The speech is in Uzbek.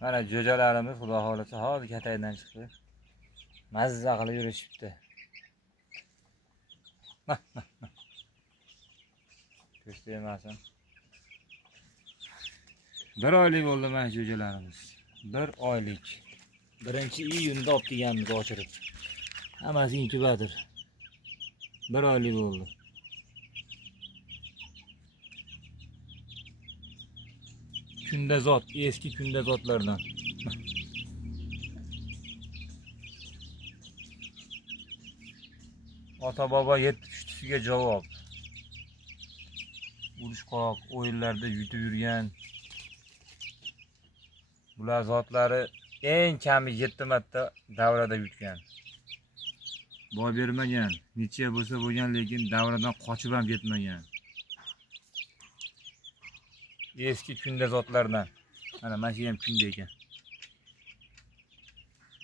Mana jo'jalarimiz xudo xolasa hozir kataydan chiqdi. Mazza qilib yurishibdi. Ko'sti emasin. 1 oylik bo'ldi mana jo'jalarimiz. 1 oylik. 1-iyunda olib kelganmiz ochirib. Hammasi inkubator. 1 oylik bo'ldi. Kundazot, eski kundazotlardan. Ota bobo yetti pushtiga javob. Urushqoq o'yinlarda yutib yurgan. Bular zotlari eng kami 7 marta davrada yutgan. Boy bermagan, necha bo'lsa bo'lgan, lekin davradan qochib ham ketmagan. Eski kundazotlardan. Mana shu ham kunda ekan.